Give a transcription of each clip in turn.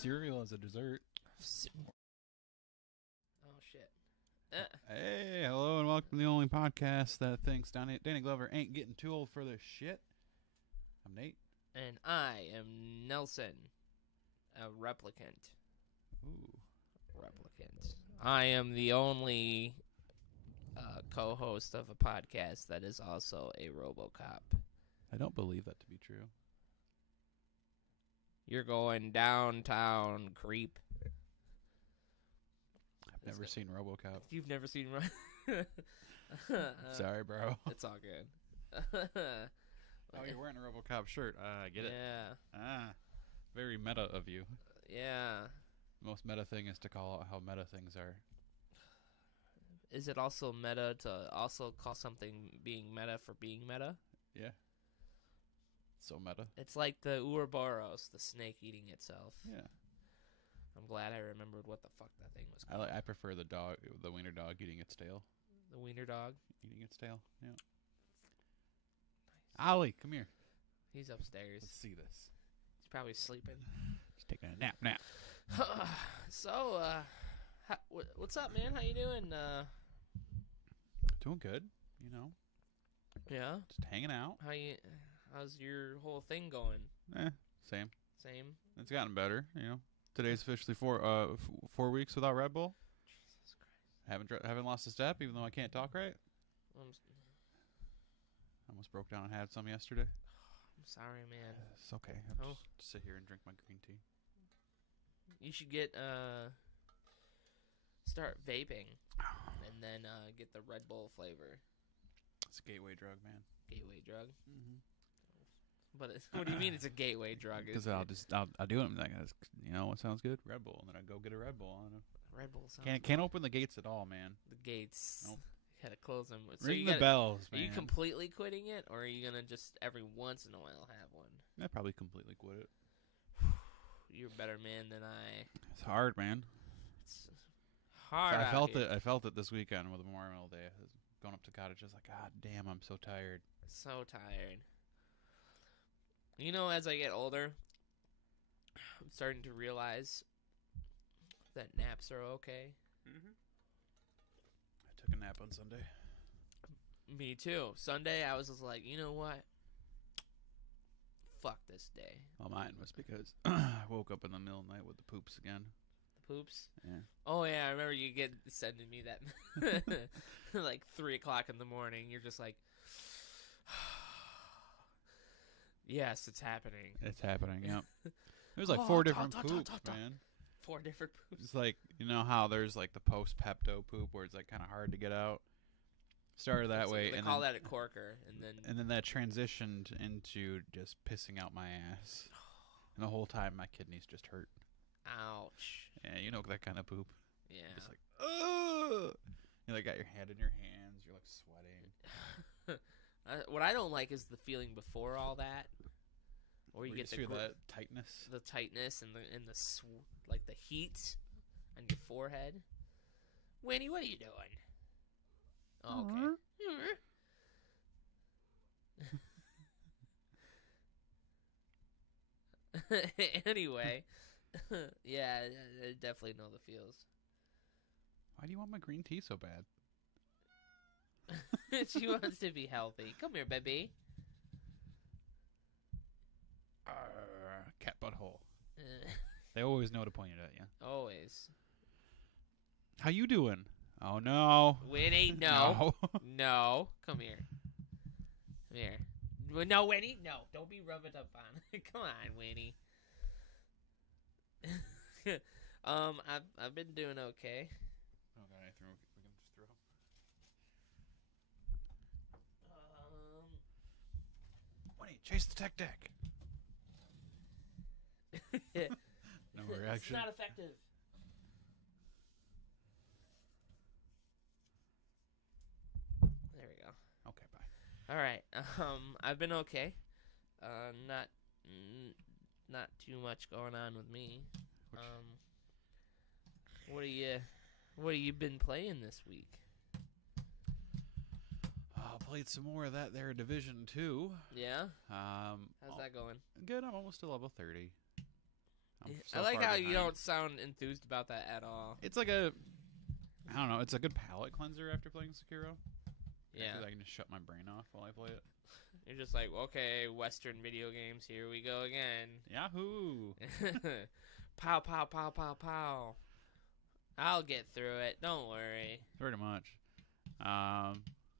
cereal as a dessert. Oh, shit. Hey, hello and welcome to the only podcast that thinks Danny Glover ain't getting too old for this shit. I'm Nate. And I am Nelson, a replicant. Ooh. Replicant. I am the only co-host of a podcast that is also a RoboCop. I don't believe that to be true. You're going downtown, creep. I've never seen RoboCop. You've never seen... Sorry, bro. It's all good. Oh, you're wearing a RoboCop shirt. I get it. Yeah. Very meta of you. Yeah. The most meta thing is to call out how meta things are. Is it also meta to also call something being meta for being meta? Yeah. So meta. It's like the Ouroboros, the snake eating itself. Yeah. I'm glad I remembered what the fuck that thing was called. I prefer the wiener dog eating its tail. The wiener dog? Eating its tail, yeah. Nice. Ollie, come here. He's upstairs. Let's see this. He's probably sleeping. He's taking a nap. So, what's up, man? How you doing? Doing good, you know. Yeah? Just hanging out. How's your whole thing going? Same. Same? It's gotten better, you know. Today's officially 4 weeks without Red Bull. Jesus Christ. Haven't lost a step, even though I can't talk right. I Almost broke down and had some yesterday. I'm sorry, man. It's okay. I'll just sit here and drink my green tea. You should start vaping, and then get the Red Bull flavor. It's a gateway drug, man. Gateway drug? Mm-hmm. But what do you mean it's a gateway drug? Because I'll do it. I'm like, you know what sounds good? Red Bull, and then I go get a Red Bull. I don't know. Red Bull sounds Can't open the gates at all, man. The gates. Nope. You gotta close them. So Ring the bells, man. Are you completely quitting it, or are you gonna just every once in a while have one? I probably completely quit it. You're a better man than I. It's hard, man. It's hard. I felt it this weekend with Memorial Day. I was going up to cottage, just like, God damn, I'm so tired. So tired. You know, as I get older, I'm starting to realize that naps are okay. Mm-hmm. I took a nap on Sunday. Me too. Sunday, I was just like, you know what? Fuck this day. Well, mine was because I woke up in the middle of the night with the poops again. The poops? Yeah. Oh, yeah, I remember you sending me that like 3 o'clock in the morning. You're just like... Yes, it's happening. It's happening, yep. It was like 4 different poops, man. 4 different poops. It's like, you know how there's like the post-Pepto poop where it's like kind of hard to get out? Started that way. They call that a corker. And then that transitioned into just pissing out my ass. And the whole time my kidneys just hurt. Ouch. Yeah, you know that kind of poop. Yeah. You're just like, ugh! You like got your hand in your hands. You're like sweating. What I don't like is the feeling before all that, where you get the tightness, and the heat on your forehead. Winnie, what are you doing? Oh, okay. Anyway, yeah, I definitely know the feels. Why do you want my green tea so bad? She wants to be healthy. Come here, baby. Cat butthole. They always know to point it at you. Always. How you doing? Oh, no. Winnie, no. No. Come here. Come here. No, Winnie. No. Don't be rubbing up on it. Come on, Winnie. I've been doing okay. Oh, God, we can just throw. Winnie, chase the tech deck. No reaction. It's not effective. There we go. Okay, bye. All right. I've been okay. Not too much going on with me. What have you been playing this week? Played some more of that there Division 2. Yeah? How's that going? Good. I'm almost to level 30. I'm so I like far how you behind. don't sound enthused about that at all. It's like I don't know. It's a good palate cleanser after playing Sekiro. Yeah. 'Cause I can just shut my brain off while I play it. You're just like, okay, Western video games, here we go again. Yahoo! Pow, pow, pow, pow, pow. I'll get through it. Don't worry. Pretty much.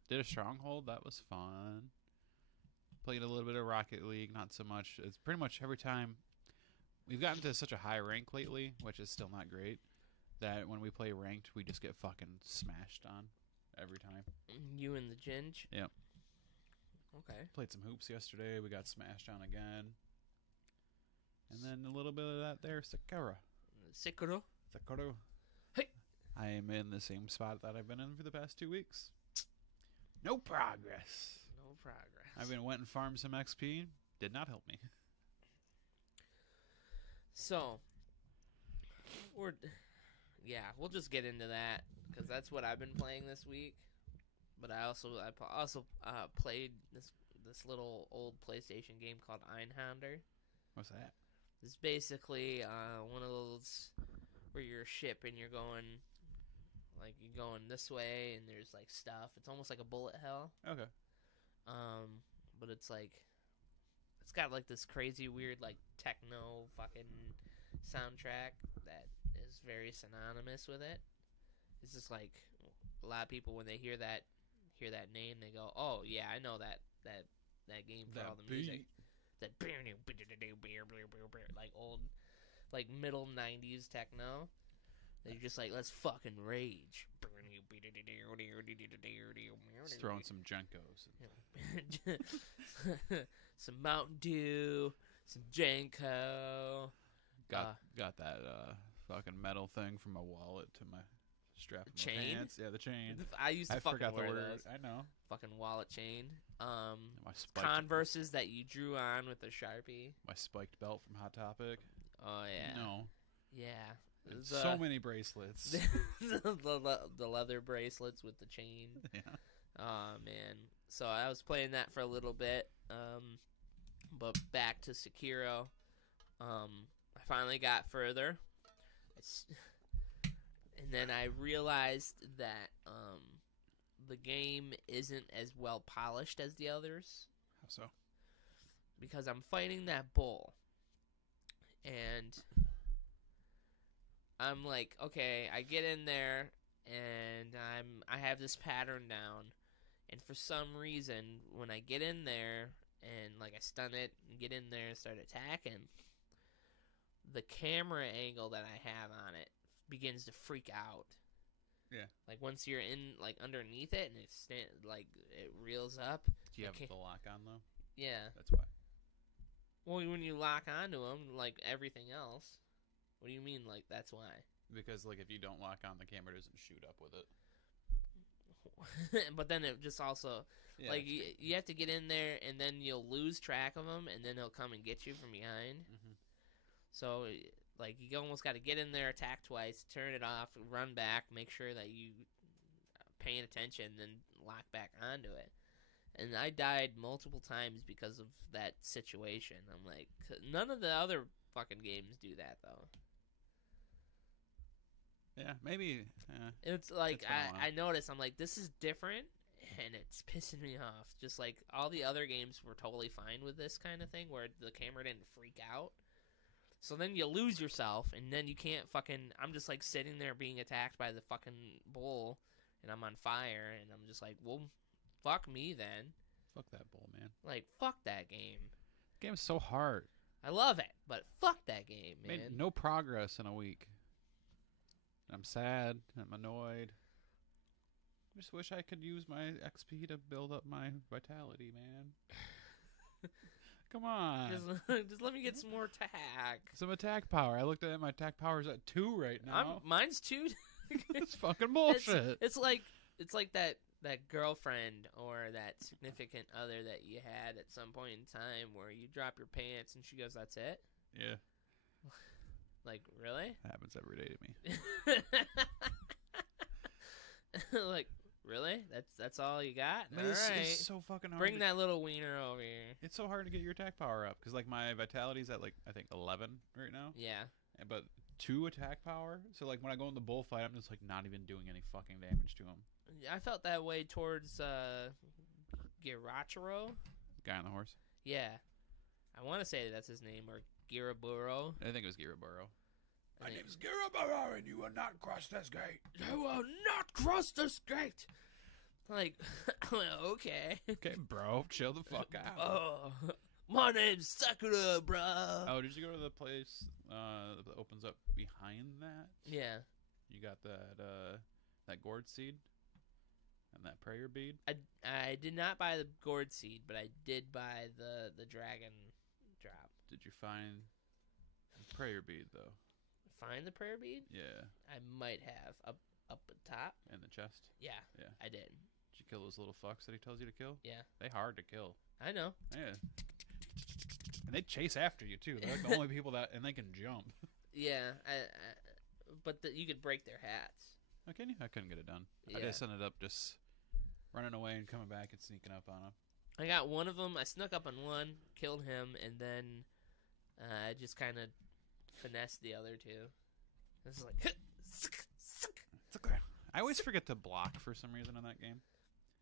Did a Stronghold. That was fun. Played a little bit of Rocket League. Not so much. It's pretty much every time. We've gotten to such a high rank lately, which is still not great, that when we play ranked, we just get fucking smashed on every time. You and the Ginge? Yep. Okay. Played some hoops yesterday. We got smashed on again. And then a little bit of that there, Sekiro. Sekiro? Sekiro. Hey! I am in the same spot that I've been in for the past 2 weeks. No progress. No progress. I've been went and farmed some XP. Did not help me. So, we'll just get into that because that's what I've been playing this week. But I also played this little old PlayStation game called Einhander. What's that? It's basically one of those where you're a ship and you're going this way and there's like stuff. It's almost like a bullet hell. Okay. But it's like it's got like this crazy weird like techno fucking soundtrack that is very synonymous with it. It's just like a lot of people when they hear that name they go, "Oh yeah, I know that game for all the music." That like old like middle 90s techno. They're just like, let's fucking rage. Just throwing some Jenkos. Some Mountain Dew, some Jenko. Got that fucking metal thing from my wallet to my strap of my chain? pants. Yeah, the chain. I used to I fucking forgot the wear word. those. I know. Fucking wallet chain. My spiked, Converses that you drew on with a Sharpie. my spiked belt from Hot Topic. Oh yeah. No. Yeah. So many bracelets. the leather bracelets with the chain. Yeah. Oh man. So I was playing that for a little bit. But back to Sekiro. I finally got further. And then I realized that the game isn't as well polished as the others. How so? Because I'm fighting that bull. And I'm like, okay, I get in there and I have this pattern down. And for some reason, when I get in there and like I stun it and get in there and start attacking, the camera angle that I have on it begins to freak out. Yeah. Like once you're in like underneath it and it reels up. Do you have the lock on though? Yeah. That's why. Well, when you lock onto them, like everything else. What do you mean? Like that's why? Because like if you don't lock on, the camera doesn't shoot up with it. But then it just also like you have to get in there and then you'll lose track of them and then he'll come and get you from behind. Mm-hmm. So like you almost got to get in there, attack twice, turn it off, run back, make sure that you paying attention, then lock back onto it. And I died multiple times because of that situation. I'm like, none of the other fucking games do that though. Yeah, maybe. It's like I noticed. I'm like, this is different, and it's pissing me off. Just like all the other games were totally fine with this kind of thing, where the camera didn't freak out. So then you lose yourself, and then you can't fucking. I'm just like sitting there being attacked by the fucking bull, and I'm on fire, and I'm just like, well, fuck me then. Fuck that bull, man. Like, fuck that game. The game's so hard. I love it, but fuck that game, man. Made no progress in a week. I'm sad. I'm annoyed. I just wish I could use my XP to build up my vitality, man. Come on. Just let me get some more attack. Some attack power. I looked at it. My attack power's at 2 right now. Mine's 2. It's fucking bullshit. It's like that girlfriend or that significant other that you had at some point in time where you drop your pants and she goes, "That's it?" Yeah. Like, really? That happens every day to me. Like, really? That's all you got? But All right. It's so fucking hard. Bring that little wiener over here. It's so hard to get your attack power up because like my vitality's at like I think 11 right now. Yeah. but 2 attack power. So like when I go in the bullfight, I'm just like not even doing any fucking damage to him. I felt that way towards Girachiro. Guy on the horse. Yeah, I want to say that's his name, or Giraburo. I think it was Giraburo. My name is Giraburo, and you will not cross this gate. You will not cross this gate. Like, okay. Okay, bro, chill the fuck out. Oh, my name's Sakura, bro. Oh, did you go to the place that opens up behind that? Yeah. You got that gourd seed and that prayer bead? I did not buy the gourd seed, but I did buy the dragon drop. Did you find the prayer bead, though? Find the prayer bead? Yeah. I might have. Up at top? In the chest? Yeah. Yeah. I did. Did you kill those little fucks that he tells you to kill? Yeah. They hard to kill. I know. Yeah. And they chase after you, too. They're like the only people that... And they can jump. Yeah. But you could break their hats. Oh, can you? I couldn't get it done. Yeah. I just ended up just running away and coming back and sneaking up on them. I got one of them. I snuck up on one, killed him, and then I just kind of finessed the other two. It's like... It's okay. I always forget to block for some reason in that game.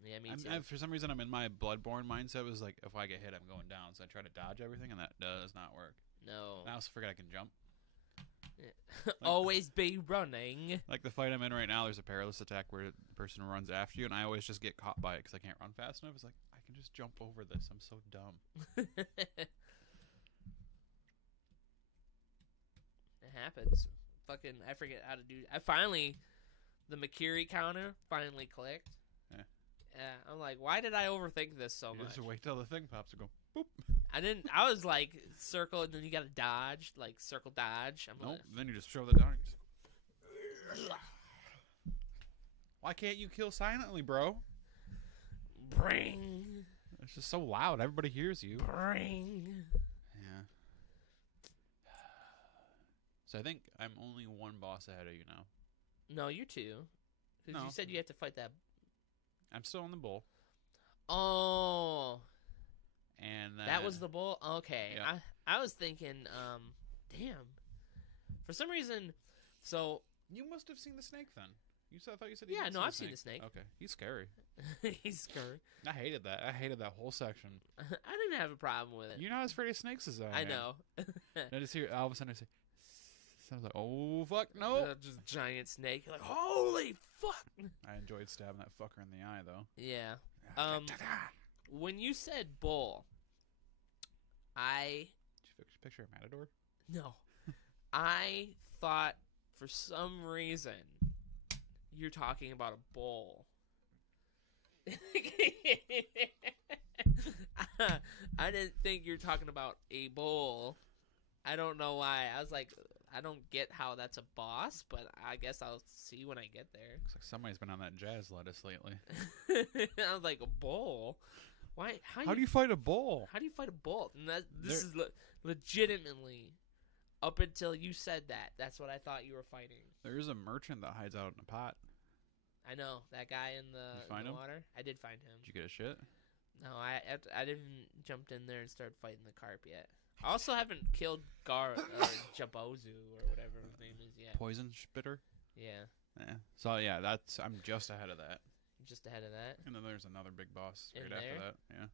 Yeah, me too. For some reason, I'm in my Bloodborne mindset. It was like, if I get hit, I'm going down. So I try to dodge everything, and that does not work. No. I also forget I can jump. Yeah. Always be running. Like the fight I'm in right now, there's a perilous attack where the person runs after you, and I always just get caught by it because I can't run fast enough. It's like, I can just jump over this. I'm so dumb. It happens. Fucking, I forget how to do. The Makiri counter finally clicked. Yeah. Yeah, I'm like, why did I overthink this so You much? just wait till the thing pops and go, boop. I was like, circle, and then you gotta dodge, like, circle dodge. Nope, then you just shove that down. Why can't you kill silently, bro? Bring. It's just so loud. Everybody hears you. Bring. Yeah. So I think I'm only one boss ahead of you now. No, you're two. Because you said you had to fight that. I'm still on the bull. Oh. And that was the bull? Okay. Yeah. I was thinking, damn. For some reason, so... You must have seen the snake then. I thought you said yeah, no, I've seen the snake. Okay, he's scary. He's scary. I hated that. I hated that whole section. I didn't have a problem with it. You're not as afraid of snakes as I am. I know. I just hear all of a sudden I say, sounds like, oh fuck, no! Just giant snake. You're like, holy fuck! I enjoyed stabbing that fucker in the eye though. Yeah. When you said bull, Did you picture a matador? No. I thought for some reason you're talking about a bull. I didn't think you're talking about a bull. I don't know why. I was like, I don't get how that's a boss, but I guess I'll see when I get there. Looks like somebody's been on that jazz lettuce lately. I was like, a bull? Why? How do you fight a bull? How do you fight a bull? And this is legitimately, up until you said that, that's what I thought you were fighting. There is a merchant that hides out in a pot. I know that guy in the water. I did find him. Did you get a shit? No, I didn't jump in there and start fighting the carp yet. I also haven't killed Jabozu or whatever his name is yet. Poison spitter. Yeah. Yeah. So yeah, I'm just ahead of that. Just ahead of that. And then there's another big boss In right after there? that. Yeah.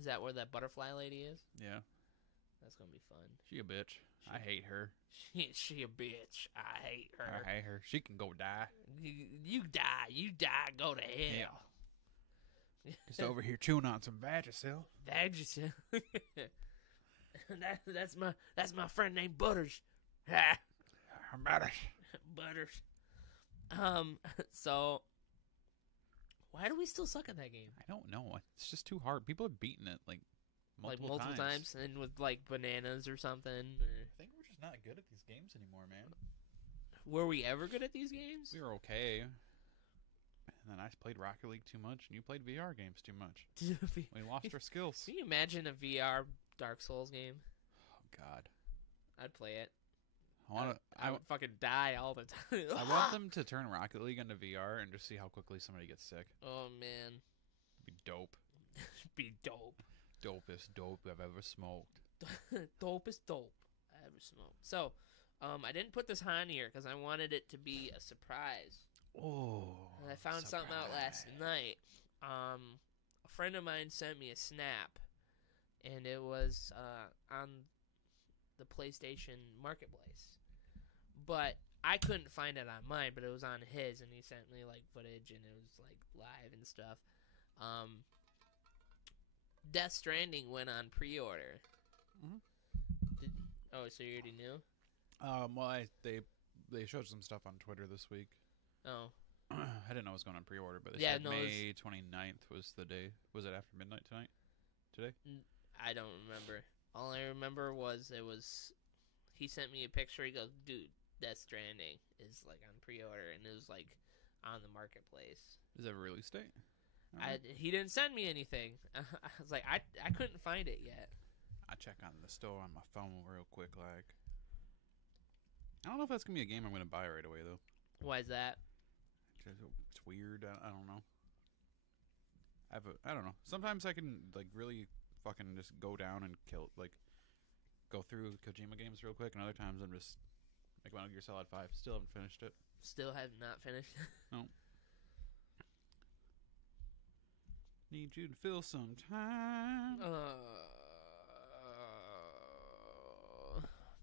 Is that where that butterfly lady is? Yeah. That's gonna be fun. She a bitch. I hate her. She a bitch. I hate her. I hate her. She can go die. You die. You die. Go to hell. Just over here chewing on some Vagisil. Vagisil. That's my friend named Butters. Butters. Butters. So why do we still suck at that game? I don't know. It's just too hard. People have beaten it multiple times, and with like bananas or something. I think we're just not good at these games anymore, man. Were we ever good at these games? We were okay. And then I played Rocket League too much, and you played VR games too much. We lost our skills. Can you imagine a VR Dark Souls game? Oh God, I'd play it. I would fucking die all the time. I want them to turn Rocket League into VR and just see how quickly somebody gets sick. Oh man, It'd be dope. Be dope. Dopest dope I've ever smoked. Dopest dope I ever smoked. So, I didn't put this on here because I wanted it to be a surprise. Oh. And I found something out last night. A friend of mine sent me a snap, and it was on the PlayStation Marketplace. But I couldn't find it on mine, but it was on his, and he sent me like footage, and it was like live and stuff. Death Stranding went on pre-order. Mm-hmm. So you already knew? Well, they showed some stuff on Twitter this week. Oh. I didn't know it was going on pre-order, but they said May 29th was the day. Was it after midnight tonight? Today? I don't remember. All I remember was he sent me a picture. He goes, dude, Death Stranding is like on pre-order, and it was like on the Marketplace. Is it a release date? He didn't send me anything. I was like, I couldn't find it yet. I check on the store on my phone real quick, like. I don't know if that's gonna be a game I'm gonna buy right away though. Why is that? It's weird. I don't know. I don't know. Sometimes I can like really fucking just go down and go through Kojima games real quick, and other times I'm just like Metal Gear Solid 5. Still haven't finished it. Still have not finished. No. Need you to fill some time.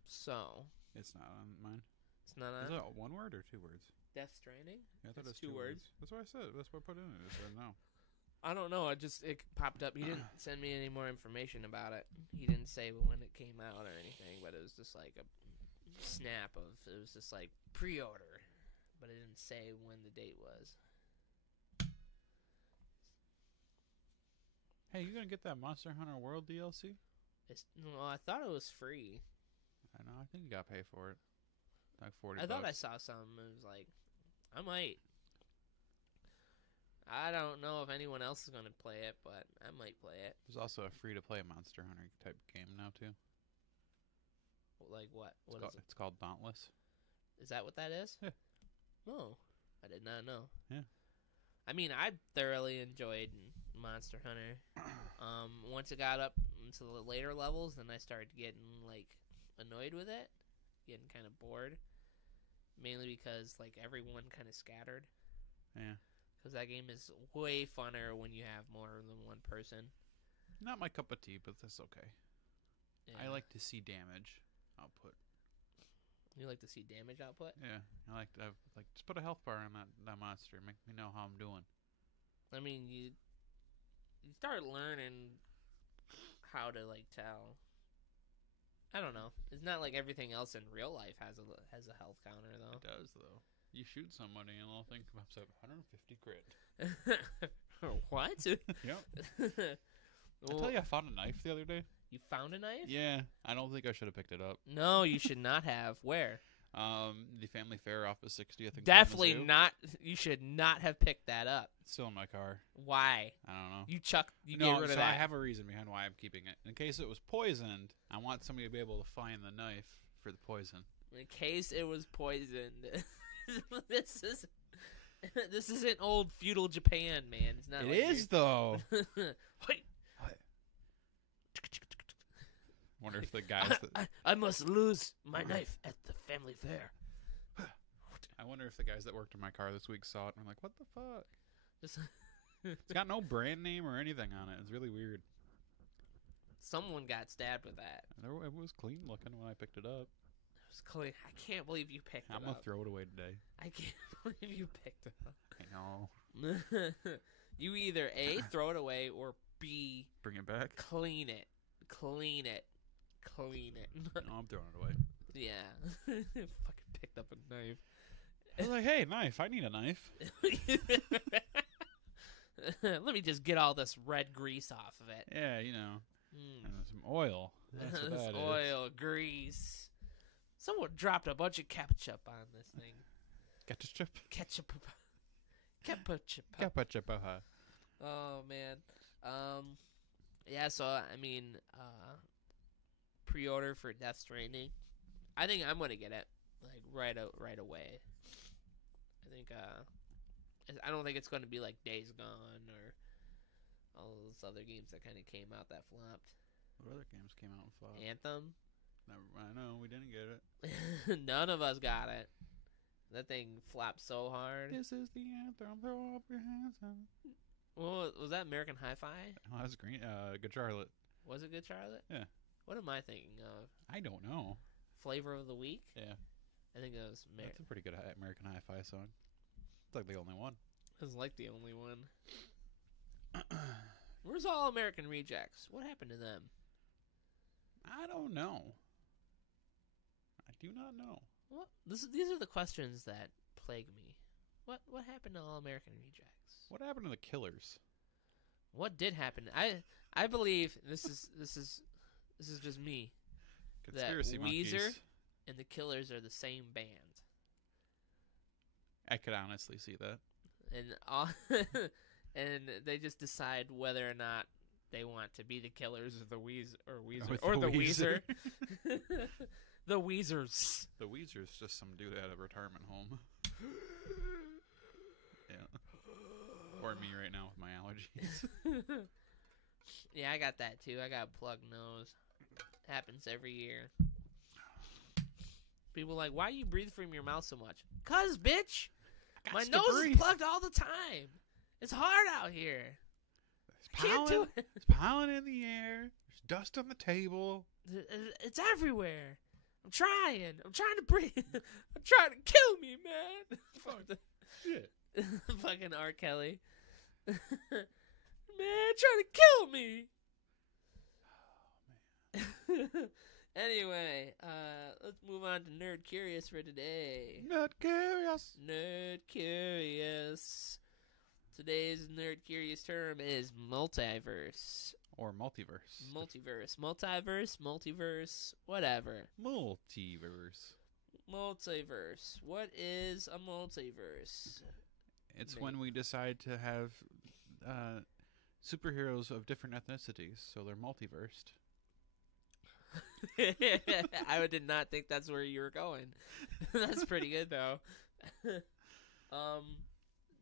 So. It's not on mine. It's not on? Is it one word or 2 words? Death Stranding? Yeah, I thought it was 2 words. That's what I said. That's what I put in it. It said no. I don't know. It popped up. He didn't send me any more information about it. He didn't say when it came out or anything, but it was just like a snap of, it was just like pre-order, but it didn't say when the date was. Hey, you gonna get that Monster Hunter World DLC? Well, I thought it was free. I know. I think you gotta pay for it. Like $40. I thought I saw something. It was like, I might. I don't know if anyone else is gonna play it, but I might play it. There's also a free-to-play Monster Hunter type game now too. Like what? It's called Dauntless. Is that what that is? Yeah. Oh, I did not know. Yeah. I mean, I thoroughly enjoyed Monster Hunter. Once it got up into the later levels, then I started getting like annoyed with it, getting kind of bored. Mainly because like everyone kind of scattered. Yeah. Because that game is way funner when you have more than one person. Not my cup of tea, but that's okay. Yeah. I like to see damage output. You like to see damage output? Yeah, I like just put a health bar on that monster. Make me know how I'm doing. I mean, you start learning how to like tell. I don't know. It's not like everything else in real life has a health counter though. It does though. You shoot somebody and the little thing comes up 150 crit. What? Yep. I tell you, I found a knife the other day. You found a knife? Yeah, I don't think I should have picked it up. No, you should not have. Where? The family fair off of 60th. Definitely not. You should not have picked that up. It's still in my car. Why? I don't know. You get rid of that. I have a reason behind why I'm keeping it. In case it was poisoned, I want somebody to be able to find the knife for the poison. In case it was poisoned. This isn't old feudal Japan, man. It's not. It is though. Wonder if the guys I must lose my knife at the family fair. I wonder if the guys that worked in my car this week saw it and were like, "What the fuck?" It's got no brand name or anything on it. It's really weird. Someone got stabbed with that. It was clean looking when I picked it up. It was clean. I can't believe you picked it up. I'm gonna throw it away today. I can't believe you picked it up. I know. You either A, throw it away, or B, bring it back. Clean it. Clean it. Clean it. No, I'm throwing it away. Yeah. Fucking picked up a knife. I was like, hey, knife. I need a knife. Let me just get all this red grease off of it. Yeah, you know. And some oil. That's what that is. Oil, grease. Someone dropped a bunch of ketchup on this thing. Ketchup? Ketchup. Ketchup. Ketchup. Oh, man. Yeah, so, I mean, pre-order for Death Stranding. I think I'm going to get it, like, right away. I don't think it's going to be like Days Gone or all those other games that kind of came out that flopped. What other games came out and flopped? Anthem. I know we didn't get it. None of us got it. That thing flopped so hard. This is the anthem. Throw up your hands. Well, was that American Hi-Fi? Oh, that was green. Good Charlotte. Was it Good Charlotte? Yeah. What am I thinking of? I don't know. Flavor of the Week? Yeah. I think it was That's a pretty good American Hi-Fi song. It's like the only one. It was like the only one. Where's All American Rejects? What happened to them? I don't know. I do not know. Well, these are the questions that plague me. What happened to All American Rejects? What happened to the Killers? What did happen? I believe this is just me. Conspiracy that monkeys. Weezer and the Killers are the same band. I could honestly see that. And and they just decide whether or not they want to be the Killers or the Weezer or the Weezer. The Weezers. The Weezer's just some dude at a retirement home. Yeah. Or me right now with my allergies. Yeah, I got that too. I got a plugged nose. Happens every year. People are like, why you breathe from your mouth so much? 'Cause, bitch, my nose is plugged all the time. It's hard out here. Can't do it. It's pollen in the air. There's dust on the table. It's everywhere. I'm trying to breathe. I'm trying to kill me, man. Fuck shit. Fucking R. Kelly. Man, trying to kill me. Oh, man. Anyway, let's move on to Nerd Curious for today. Nerd Curious. Nerd Curious. Today's Nerd Curious term is multiverse. Or multiverse. Multiverse, whatever. Multiverse. What is a multiverse? It's when we decide to have superheroes of different ethnicities, so they're multiversed. I did not think that's where you were going. That's pretty good, though.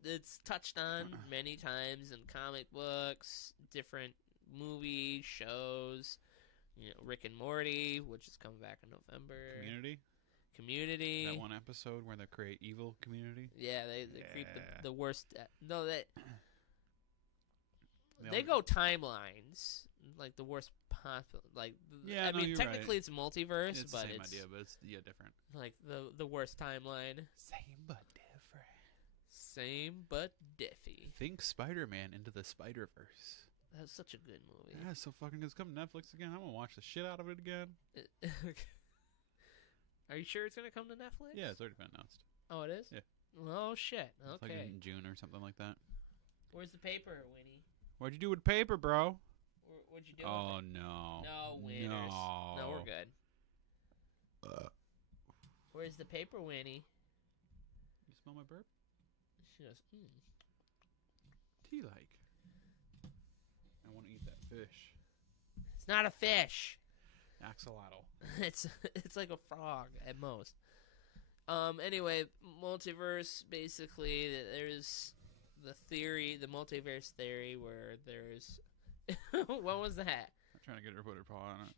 It's touched on many times in comic books, different movie shows. Rick and Morty, which is coming back in November. Community. That one episode where they create evil Community. Yeah, they create the worst. No, they go timelines, like the worst possible. Like, yeah, I mean, technically right. it's multiverse, it's but the same it's idea, but it's different. Like the worst timeline. Same but different. Same but diffy. Think Spider-Man Into the Spider-Verse. That's such a good movie. Yeah, it's so fucking good. It's coming to Netflix again. I'm gonna watch the shit out of it again. Are you sure it's gonna come to Netflix? Yeah, it's already been announced. Oh, it is? Yeah. Oh, shit. It's Okay. like in June or something like that. Where's the paper, Winnie? What'd you do with paper, bro? What'd you do Oh, with it? no. No, winners. No, we're good. Where's the paper, Winnie? You smell my burp? She goes, Tea-like. I want to eat that fish. It's not a fish. Axolotl. It's like a frog at most. Anyway, multiverse, basically, there's the multiverse theory, where there's... What was that? I'm trying to get her to put her paw on it.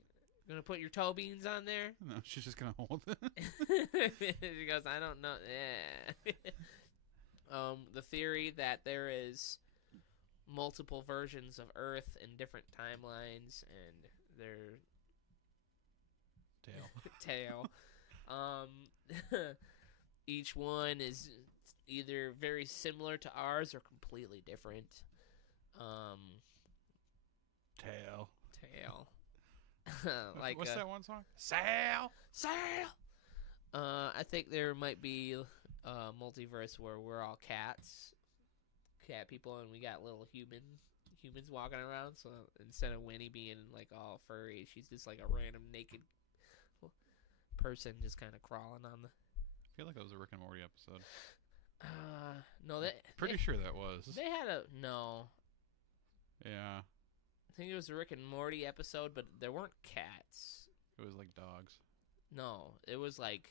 Gonna put your toe beans on there? No, she's just gonna hold it. She goes, I don't know. Yeah. The theory that there is multiple versions of Earth in different timelines, and their tail. Each one is either very similar to ours or completely different. Tail. Like what's that one song? Sail. I think there might be a multiverse where we're all cat people, and we got little humans walking around. So instead of Winnie being like all furry, she's just like a random naked person just kind of crawling on the... I feel like that was a Rick and Morty episode. No, Pretty sure that was. They had no. Yeah. I think it was a Rick and Morty episode, but there weren't cats. It was like dogs. No, it was like,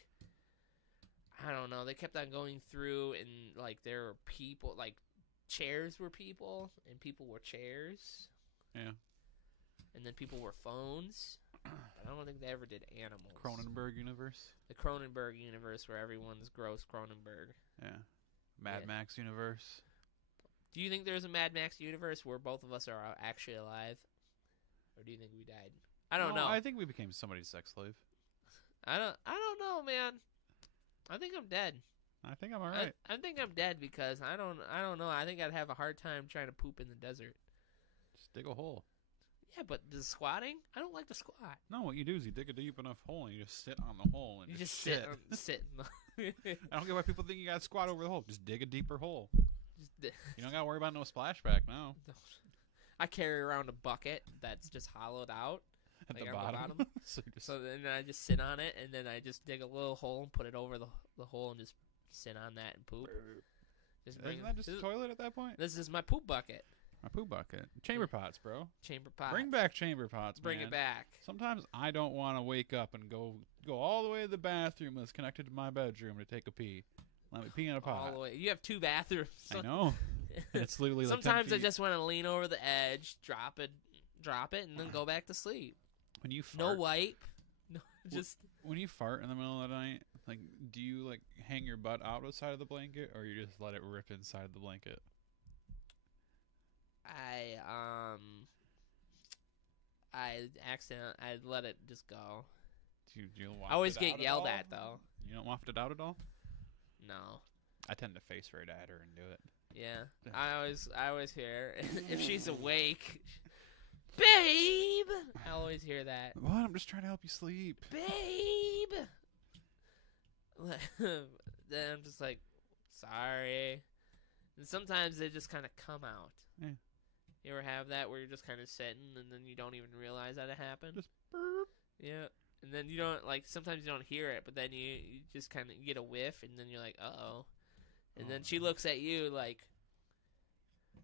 I don't know. They kept on going through, and like there were people, like chairs were people, and people were chairs. Yeah. And then people were phones. But I don't think they ever did animals. Cronenberg universe. The Cronenberg universe where everyone's gross Cronenberg. Yeah. Mad Max universe. Do you think there's a Mad Max universe where both of us are actually alive? Or do you think we died? I don't know. I think we became somebody's sex slave. I don't know, man. I think I'm dead. I think I'm alright. I think I'm dead because I don't know. I think I'd have a hard time trying to poop in the desert. Just dig a hole. Yeah, but the squatting? I don't like to squat. No, what you do is you dig a deep enough hole and you just sit on the hole and You just shit. sit in the I don't get why people think you gotta squat over the hole. Just dig a deeper hole. Just You don't gotta worry about no splashback now. I carry around a bucket that's just hollowed out At like the on bottom. So then I just sit on it, and then I just dig a little hole and put it over the hole and just sit on that and poop. Isn't that just a toilet at that point? This is my poop bucket. My poop bucket. Chamber pots, bro. Chamber pot. Bring back chamber pots, Bring man. it back. Sometimes I don't want to wake up and go all the way to the bathroom that's connected to my bedroom to take a pee. Let me pee in a pot. All the way. You have 2 bathrooms. I know. It's literally like Sometimes 10 I feet. just want to lean over the edge, drop it, and then go back to sleep. When you fart, No wipe. No, just when you fart in the middle of the night, like, do you like hang your butt out of the side of the blanket, or you just let it rip inside the blanket? I let it just go. Do you waft I always it get out yelled at all? at though. You don't waft it out at all? No. I tend to face right at her and do it. Yeah. I always hear if she's awake, babe. I always hear that. What? I'm just trying to help you sleep. Babe. Then I'm just like, sorry. And sometimes they just kind of come out. Yeah. You ever have that where you're just kind of sitting and then you don't even realize that it happened? Just burp. Yeah. And then you don't, like, sometimes you don't hear it, but then you just kind of get a whiff, and then you're like, uh-oh. And then she looks at you like...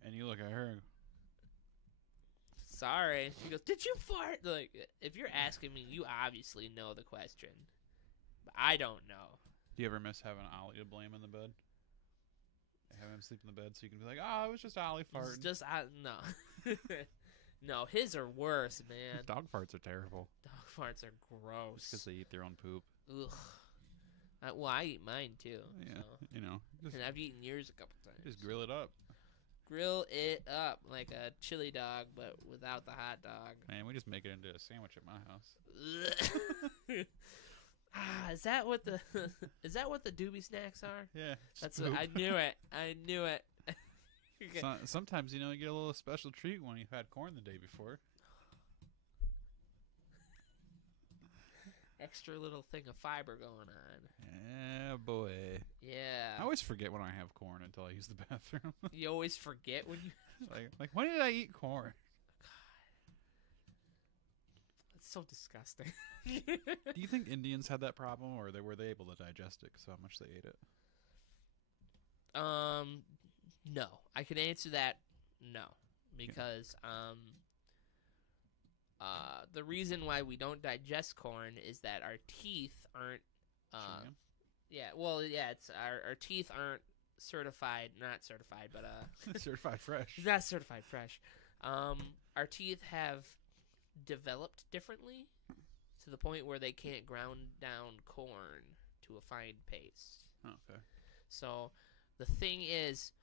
And you look at her and sorry. She goes, did you fart? Like, if you're asking me, you obviously know the question. But I don't know. do you ever miss having Ollie to blame in the bed? Have him sleep in the bed so you can be like, oh, it was just Ollie farting. It's just, no. No, his are worse, man. Dog farts are terrible. Dog farts are gross. Because they eat their own poop. Ugh. Well, I eat mine too. Yeah, So. you know. And I've eaten yours a couple times. Just grill it up. Grill it up like a chili dog, but without the hot dog. Man, we just make it into a sandwich at my house. Is that what the doobie snacks are? Yeah. That's what, I knew it. I knew it. Sometimes, you know, you get a little special treat when you've had corn the day before. Extra little thing of fiber going on. Yeah, boy. I Yeah. always forget when I have corn until I use the bathroom. You always forget when you... like when did I eat corn? That's so disgusting. Do you think Indians had that problem, or were they able to digest it because how much they ate it? No. I can answer that no. Because, the reason why we don't digest corn is that our teeth aren't, Chewing yeah, well, yeah, it's our teeth aren't certified, not certified, but, certified fresh. not certified fresh. Our teeth have developed differently to the point where they can't ground down corn to a fine paste. Oh, okay. So the thing is,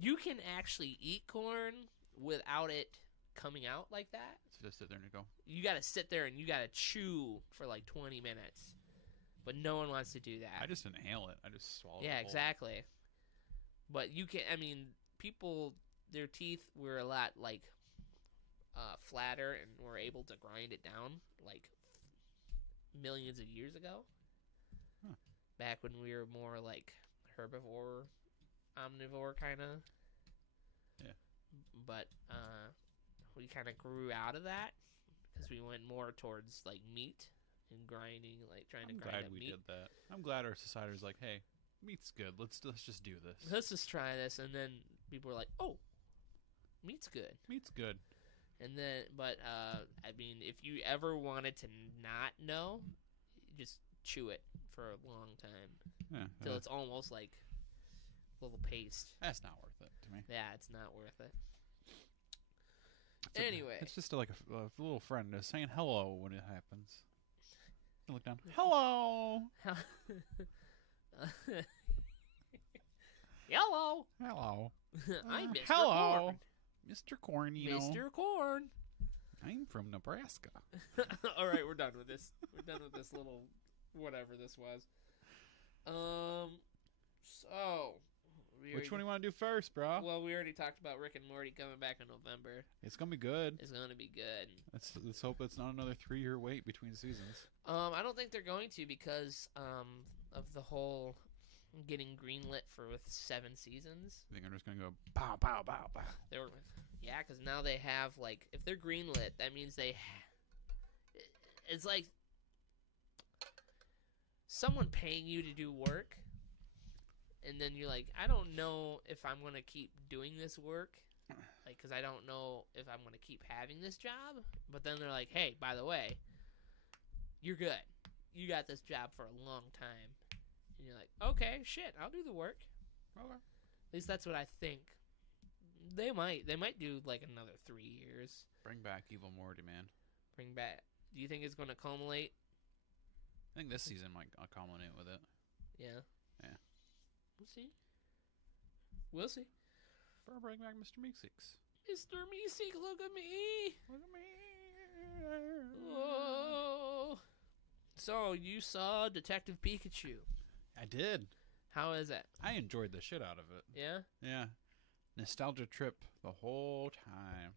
you can actually eat corn without it coming out like that. So just sit there and go. You got to sit there and you got to chew for like 20 minutes. But no one wants to do that. I just inhale it. I just swallow it. Yeah, whole. exactly. But you can, I mean, people, their teeth were a lot like flatter and were able to grind it down like millions of years ago. Huh. Back when we were more like herbivore, omnivore kind of. Yeah. But we kind of grew out of that because we went more towards like meat and grinding, like trying to grind up meat. I'm glad we did that. I'm glad our society was like, hey, meat's good. Let's just do this. Let's just try this, and then people were like, oh, meat's good. Meat's good. And then, but I mean, if you ever wanted to not know, just chew it for a long time Yeah. till it's almost like a little paste. That's not worth it to me. Yeah, it's not worth it. Anyway. It's just like a little friend is saying hello when it happens. You look down. Hello. Hello. Hello. I'm Mr. Hello. Corn. Mr. Corn, you know. Mr. Corn. I'm from Nebraska. All right, we're done with this. We're done with this little whatever this was. So which one do you want to do first, bro? Well, we already talked about Rick and Morty coming back in November. It's gonna be good. It's gonna be good. Let's hope it's not another 3-year wait between seasons. I don't think they're going to because of the whole getting greenlit for with 7 seasons. I think they're just gonna go pow pow pow pow. Yeah, because now they have like if they're greenlit, that means it's like someone paying you to do work. And then you're like, I don't know if I'm going to keep doing this work, like, because I don't know if I'm going to keep having this job. But then they're like, hey, by the way, you're good. You got this job for a long time. And you're like, okay, shit, I'll do the work. Okay. At least that's what I think. They might do, like, another 3 years. Bring back Evil Morty, man. Bring back. Do you think it's going to culminate? I think this season might culminate with it. Yeah. Yeah. We'll see. We'll see. Or bring back Mr. Meeseeks. Mr. Meeseeks, look at me. Look at me. Whoa. So, you saw Detective Pikachu. I did. How is it? I enjoyed the shit out of it. Yeah? Yeah. Nostalgia trip the whole time.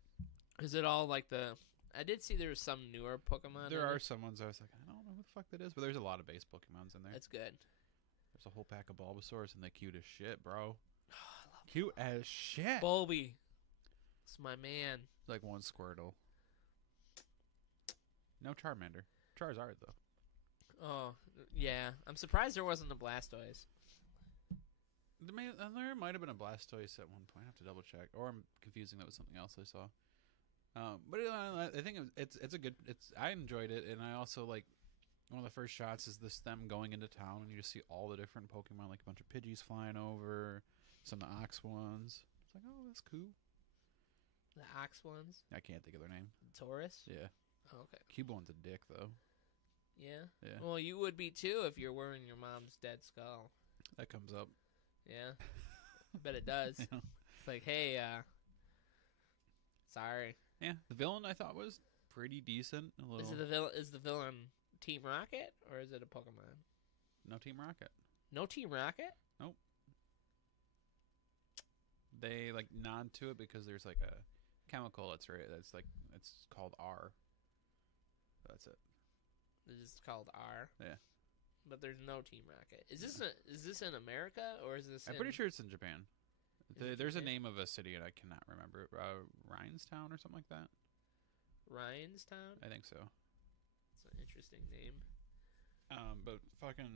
Is it all like the... I did see there was some newer Pokemon. There are some ones I was like, I don't know who the fuck that is, but there's a lot of base Pokemons in there. That's good. There's a whole pack of Bulbasaurs, and they're cute as shit, bro. Oh, I love Cute as shit. Bulby. It's my man. Like one Squirtle. No Charmander. Charizard, though. Oh, yeah. I'm surprised there wasn't a Blastoise. There might have been a Blastoise at one point. I have to double check. Or I'm confusing that with something else I saw. But I think it's a good... I enjoyed it, and I also, like... One of the first shots is them going into town, and you just see all the different Pokemon, like a bunch of Pidgeys flying over, some of the Ox ones. It's like, oh, that's cool. The Ox ones? I can't think of their name. Taurus? Yeah. Oh, okay. Cubone's a dick, though. Yeah? Yeah. Well, you would be, too, if you're wearing your mom's dead skull. That comes up. Yeah? I bet it does. Yeah. It's like, hey, sorry. Yeah. The villain, I thought, was pretty decent. Is the villain Team Rocket, or is it a Pokemon? No Team Rocket. No Team Rocket? Nope. They like nod to it because there's like a chemical it's called R. That's it. It's called R. Yeah. But there's no Team Rocket. Is this in America or is this? I'm pretty sure it's in Japan. There's Japan? a name of a city and I cannot remember it. Rhinstown or something like that. Rhinstown? I think so. It's an interesting name. But fucking,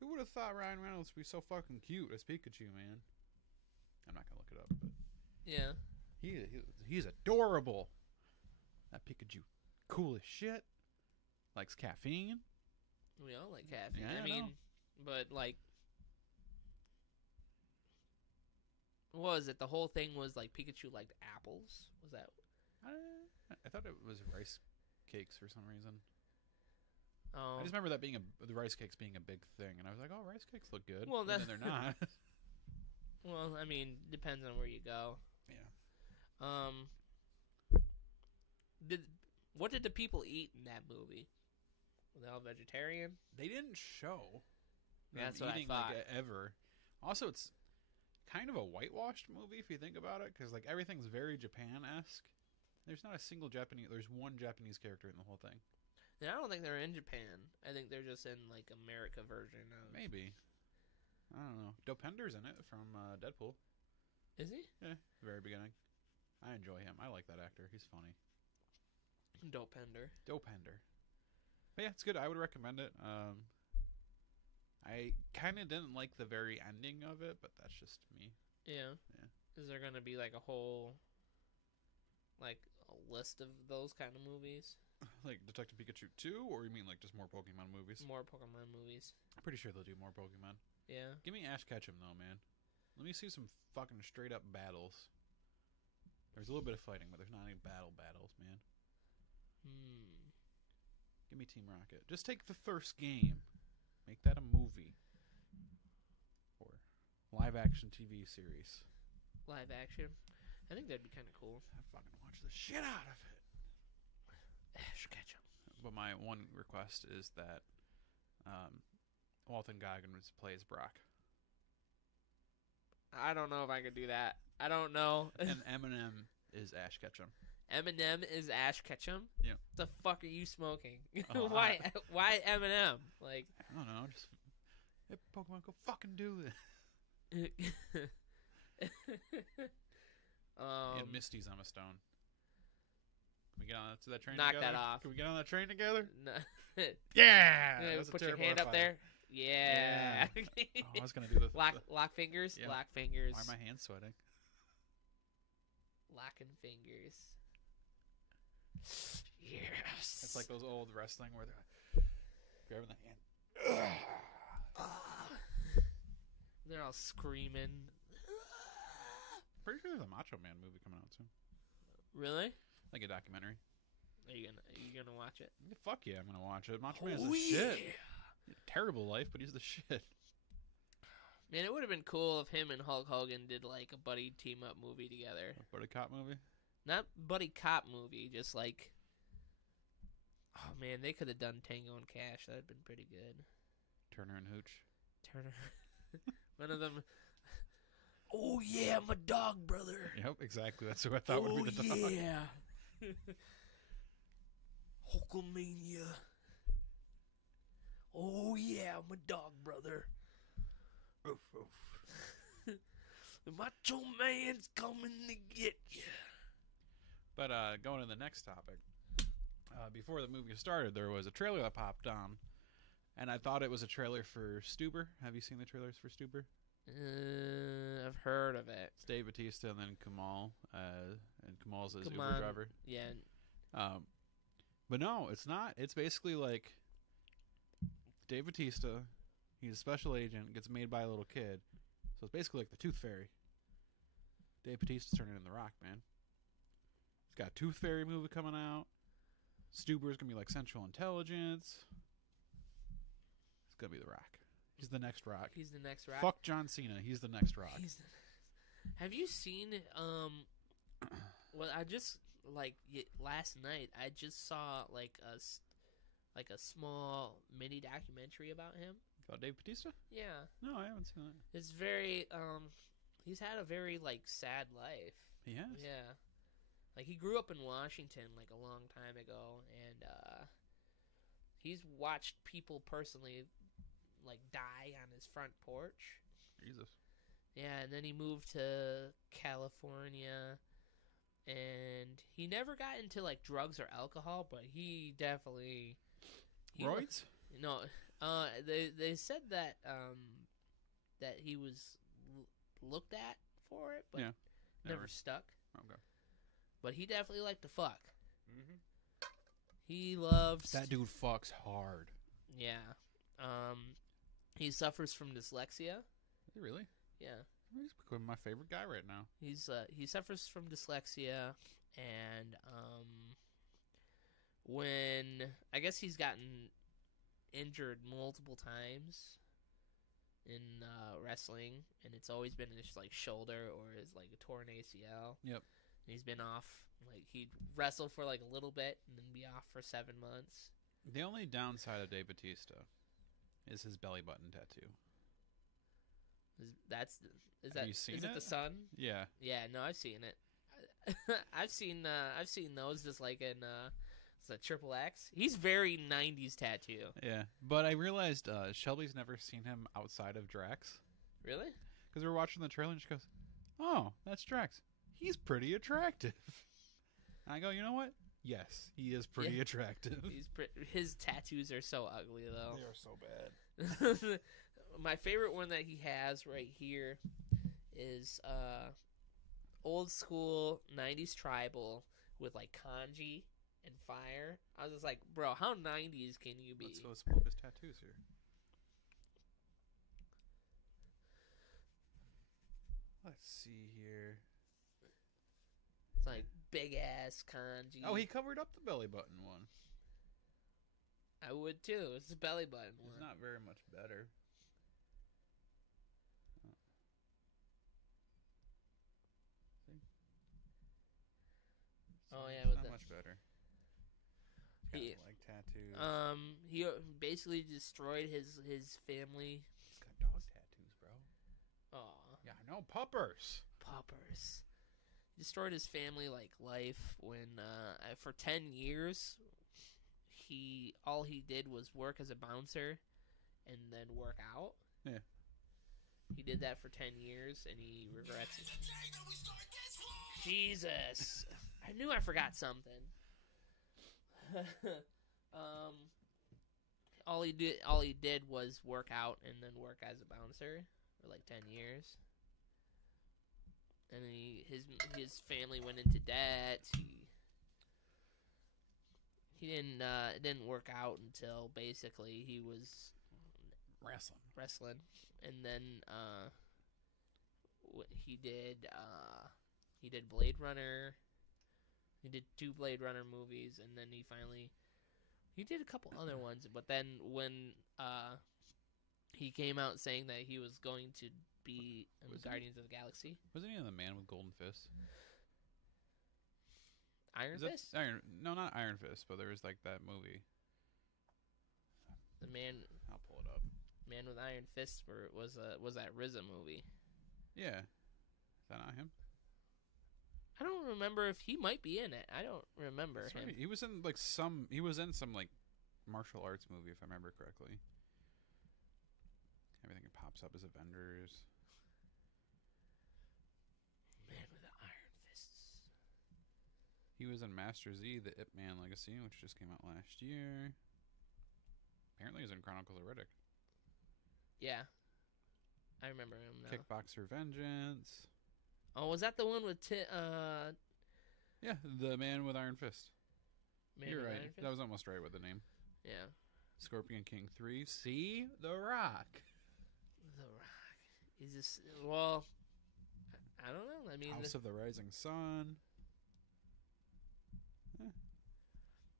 who would have thought Ryan Reynolds would be so fucking cute as Pikachu, man? I'm not gonna look it up, but yeah, he's adorable. That Pikachu, cool as shit. Likes caffeine. We all like caffeine. Yeah, I mean, but like, what was it? The whole thing was like Pikachu liked apples. Was that? I thought it was rice cakes for some reason. Oh, I just remember that being the rice cakes being a big thing, and I was like, "Oh, rice cakes look good." Well, and then they're not. well, I mean, depends on where you go. Yeah. What did the people eat in that movie? Were they all vegetarian? They didn't show. That's them what I eating, thought. Like, ever. Also, it's kind of a whitewashed movie if you think about it, because like everything's very Japan-esque. There's not a single Japanese. There's one Japanese character in the whole thing. Yeah, I don't think they're in Japan. I think they're just in like America version of. Maybe. I don't know. Dopender's in it from Deadpool. Is he? Yeah, very beginning. I enjoy him. I like that actor. He's funny. Dopender. Dopender. But yeah, it's good. I would recommend it. I kind of didn't like the very ending of it, but that's just me. Yeah. Yeah. Is there gonna be like a whole, like a list of those kind of movies? Like Detective Pikachu 2, or you mean like just more Pokemon movies? More Pokemon movies. I'm pretty sure they'll do more Pokemon. Yeah. Give me Ash Ketchum though, man. Let me see some fucking straight up battles. There's a little bit of fighting, but there's not any battles, man. Give me Team Rocket. Just take the first game. Make that a movie. Or live-action TV series. Live action? I think that'd be kind of cool. I fucking watch the shit out of it. Ash Ketchum. But my one request is that Walton Goggins plays Brock. I don't know if I could do that. I don't know. And Eminem is Ash Ketchum. Eminem is Ash Ketchum? Yeah. The fuck are you smoking? Why Eminem? Like, I don't know. Just hey, Pokemon, go fucking do this. And Misty's on a stone. Can we get on to that train knock together? that off. Can we get on that train together? No. Yeah! Put your hand up there. Yeah. Oh, I was going to do the... Lock fingers? Yeah. Lock fingers. Why are my hands sweating? Locking fingers. Yes. It's like those old wrestling where they're grabbing the hand. They're all screaming. Pretty sure there's a Macho Man movie coming out soon. Really? Like a documentary. Are you gonna watch it? Fuck yeah, I'm gonna watch it. Macho Man's the shit. Terrible life, but he's the shit. Man, it would have been cool if him and Hulk Hogan did like a buddy team up movie together. A buddy cop movie? Not buddy cop movie, just like, oh man, they could have done Tango and Cash. That'd been pretty good. Turner and Hooch. Turner. One of them. Oh yeah, my dog brother. Yep, exactly. That's who I thought would be the dog. Oh yeah. Hulkamania. Oh yeah, my dog brother. Oof, oof. The Macho Man's coming to get you. But going to the next topic. Before the movie started, there was a trailer that popped on, and I thought it was a trailer for Stuber. Have you seen the trailers for Stuber? I've heard of it. It's Dave Bautista and then Kamal, and Kamal's his Uber driver. Yeah. But no, it's not. It's basically like Dave Bautista. He's a special agent. Gets made by a little kid. So it's basically like the Tooth Fairy. Dave Bautista's turning in The Rock, man. He's got a Tooth Fairy movie coming out. Stuber's gonna be like Central Intelligence. It's gonna be The Rock. He's the next Rock. He's the next Rock. Fuck John Cena. He's the next Rock. Have you seen? Well, I just last night. I just saw like a small mini documentary about him. About Dave Bautista? Yeah. No, I haven't seen that. It's very he's had a very like sad life. He has? Yeah. Like he grew up in Washington like a long time ago, and he's watched people personally like die on his front porch. Jesus. Yeah, and then he moved to California, and he never got into like drugs or alcohol, but he definitely Roids? No, they said that that he was looked at for it, but never stuck. Okay. But he definitely liked to fuck. Mm-hmm. He loves that dude fucks hard. Yeah. He suffers from dyslexia. Really? Yeah. He's becoming my favorite guy right now. He suffers from dyslexia, and when I guess he's gotten injured multiple times in wrestling, and it's always been his like shoulder or his like a torn ACL. Yep. And he's been off. Like he'd wrestle for like a little bit and then be off for 7 months. The only downside of Dave Bautista is his belly button tattoo. Is it the sun? Yeah. Yeah, no, I've seen it. I've seen those just like in it's a Triple X. He's very 90s tattoo. Yeah, but I realized Shelby's never seen him outside of Drax. Really? Because we were watching the trailer and she goes, "Oh, that's Drax. He's pretty attractive." And I go, "You know what? Yes, he is pretty attractive." His tattoos are so ugly though. They are so bad. My favorite one that he has right here is old school 90s tribal with like kanji and fire. I was just like, bro, how 90s can you be? Let's pull up his tattoos here. Let's see here. It's like big ass kanji. Oh, he covered up the belly button one. I would too. It's the belly button one. It's not very much better. See? Oh yeah, it's with not the much better. He, like tattoos. he basically destroyed his family. He's got dog tattoos, bro. Aw. Yeah, I know, puppers. Poppers. Destroyed his family like life when for 10 years all he did was work as a bouncer and then work out. Yeah. He did that for 10 years and he regrets it. Jesus. I knew I forgot something. All he did was work out and then work as a bouncer for like 10 years. And then his family went into debt. He didn't work out until basically he was wrestling, and then he did Blade Runner. He did 2 Blade Runner movies, and then he did a couple other ones. But then when he came out saying that he was going to be in Guardians of the Galaxy. Wasn't he the man with golden fists? Iron Fist? No, not Iron Fist, but there was like that movie. The man. I'll pull it up. Man with Iron Fists, where it was that RZA movie. Yeah, is that not him? I don't remember if he might be in it. I don't remember him. Right. He was in some like martial arts movie, if I remember correctly. Everything pops up as Avengers. Man with the Iron Fists. He was in Master Z, the Ip Man Legacy, which just came out last year. Apparently he's in Chronicles of Riddick. Yeah. I remember him now. Kickboxer Vengeance. Oh, was that the one with Yeah, the man with Iron Fist. Man You're with right. Iron Fist? That was almost right with the name. Yeah. Scorpion King 3. See? The Rock. The Rock. Is this... Well... I don't know. I mean... House of the Rising Sun.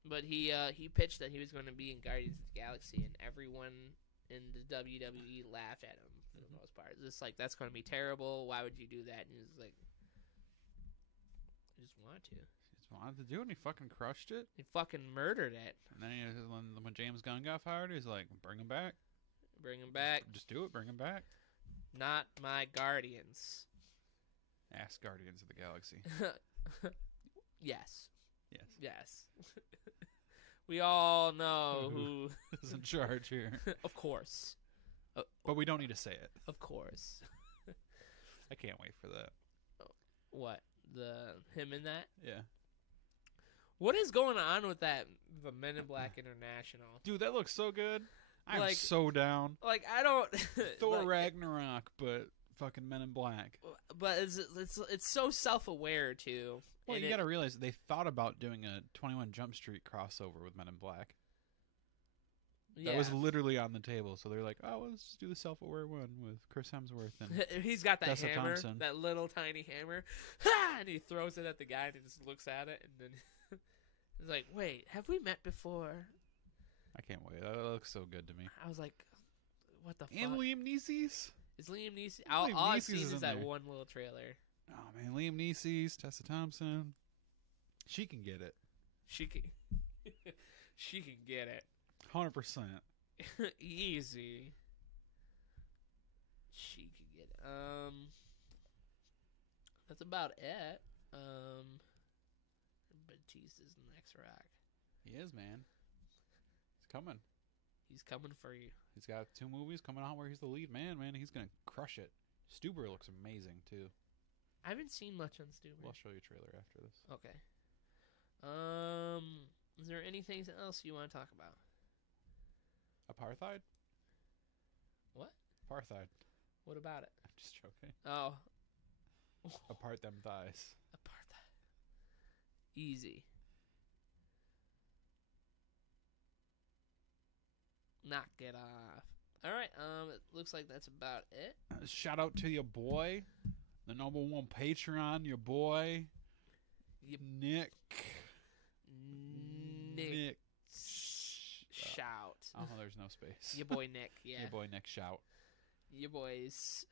But he pitched that he was going to be in Guardians of the Galaxy, and everyone in the WWE laughed at him for the most part. It's like, that's going to be terrible. Why would you do that? And he was like, I just wanted to. He just wanted to do it, and he fucking crushed it. He fucking murdered it. And then when James Gunn got fired, he's like, bring him back. Bring him back. Just do it. Bring him back. Not my Guardians. Ask Guardians of the Galaxy. Yes. Yes. Yes. We all know who is in charge here. Of course. But we don't need to say it. Of course. I can't wait for that. What? Him in that? Yeah. What is going on with that? The Men in Black International. Dude, that looks so good. I'm like, so down. Like, I don't... Thor Ragnarok, but fucking Men in Black. But it's so self-aware, too. Well, you gotta realize they thought about doing a 21 Jump Street crossover with Men in Black. Yeah. That was literally on the table. So they're like, oh, let's just do the self-aware one with Chris Hemsworth. And he's got that Tessa hammer, Thompson. that little tiny hammer. Ha! And he throws it at the guy and he just looks at it. And then he's like, wait, have we met before? I can't wait. That looks so good to me. I was like, what the fuck? And Liam Neeson. Is Liam Neeson? All I've seen is that one little trailer. Oh, man. Liam Neeson, Tessa Thompson. She can get it. She can get it. 100%. Easy. She can get it. That's about it. Batista's the next Rock. He is, man. He's coming. He's coming for you. He's got 2 movies coming out where he's the lead man. He's gonna crush it. Stuber looks amazing too. I haven't seen much on Stuber. Well, I'll show you a trailer after this. Okay. Is there anything else you want to talk about? Apartheid? What? Apartheid. What about it? I'm just joking. Oh. Apart them thighs. Apartheid. Easy. Knock it off. All right. It looks like that's about it. Shout out to your boy, the #1 Patreon, your boy. Nick. Shout. Oh, there's no space. Your boy Nick, yeah. Your boy Nick Shout. Your boy's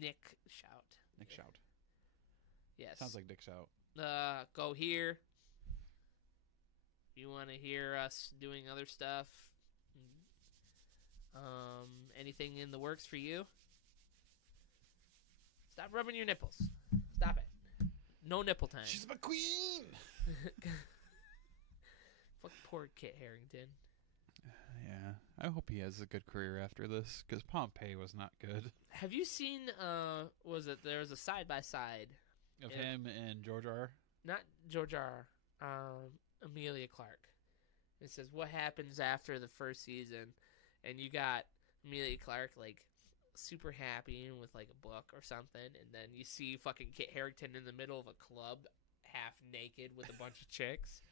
Nick Shout. Nick Shout. Yes. Sounds like Dick Shout. Go here. You want to hear us doing other stuff? Anything in the works for you? Stop rubbing your nipples. Stop it. No nipple time. She's my queen. Fuck poor Kit Harington. Yeah, I hope he has a good career after this, because Pompeii was not good. Have you seen, there was a side-by-side of him and George R.? Not George R. Amelia Clark. It says, what happens after the first season? And you got Amelia Clark, like, super happy with, like, a book or something, and then you see fucking Kit Harington in the middle of a club, half naked with a bunch of chicks.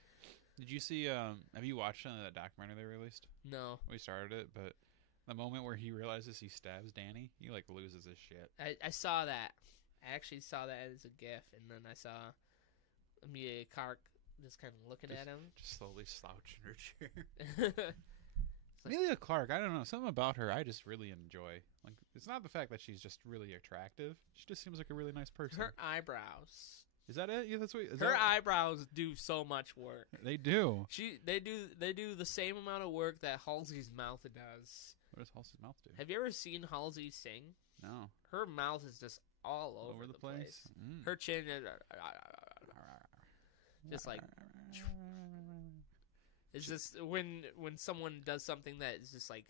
Did you see, have you watched that documentary they released? No. We started it, but the moment where he realizes he stabs Danny, he, like, loses his shit. I saw that. I actually saw that as a gif, and then I saw Amelia Clark just kind of looking at him. Just slowly slouching her chair. Amelia Clark, I don't know. Something about her I just really enjoy. Like, it's not the fact that she's just really attractive. She just seems like a really nice person. Her eyebrows. Is that it? Yeah, that's what. Her eyebrows do so much work. They do. They do the same amount of work that Halsey's mouth does. What does Halsey's mouth do? Have you ever seen Halsey sing? No. Her mouth is just all over the place. Mm. Her chin is just like. It's just when someone does something that is just like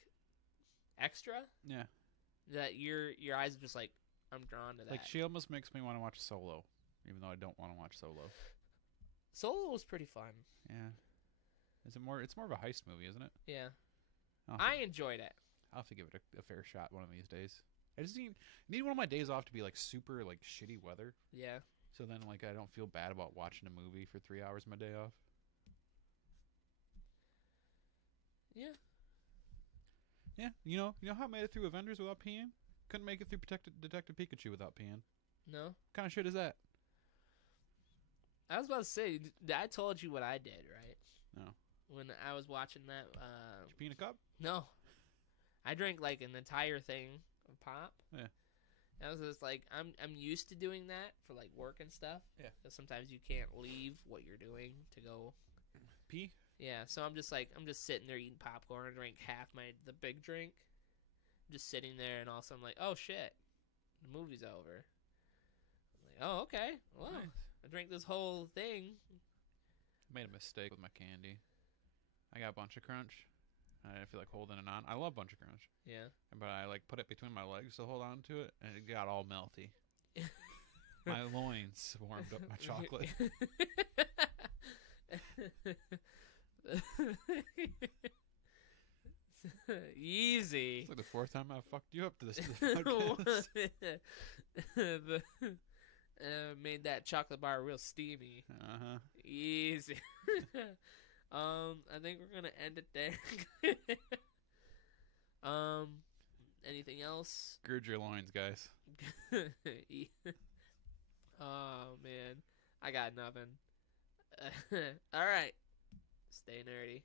extra. Yeah. That your eyes are just like, I'm drawn to that. Like, she almost makes me want to watch Solo, even though I don't want to watch Solo. Solo was pretty fun. Yeah. Is it more? It's more of a heist movie, isn't it? Yeah. I enjoyed it. I'll have to give it a fair shot one of these days. I just need one of my days off to be like super like shitty weather. Yeah. So then like I don't feel bad about watching a movie for 3 hours of my day off. Yeah. Yeah. You know how I made it through Avengers without peeing? Couldn't make it through Detective Pikachu without peeing. No. What kind of shit is that? I was about to say, I told you what I did, right? No. When I was watching that. Did you pee in a cup? No. I drank like an entire thing of pop. Yeah. And I was just like, I'm used to doing that for like work and stuff. Yeah. Because sometimes you can't leave what you're doing to go pee. Yeah. So I'm just sitting there eating popcorn. I drank half the big drink. I'm just sitting there, and all of a sudden I'm like, oh shit, the movie's over. I'm like, oh okay, well, nice. I drank this whole thing. I made a mistake with my candy. I got Bunch of Crunch. I didn't feel like holding it on. I love Bunch of Crunch. Yeah. But I like put it between my legs to hold on to it, and it got all melty. My loins warmed up my chocolate. Easy. It's like the fourth time I fucked you up to this podcast. Made that chocolate bar real steamy. Uh-huh. Easy. I think we're gonna end it there. Anything else? Gird your loins, guys. Oh man, I got nothing. All right, stay nerdy.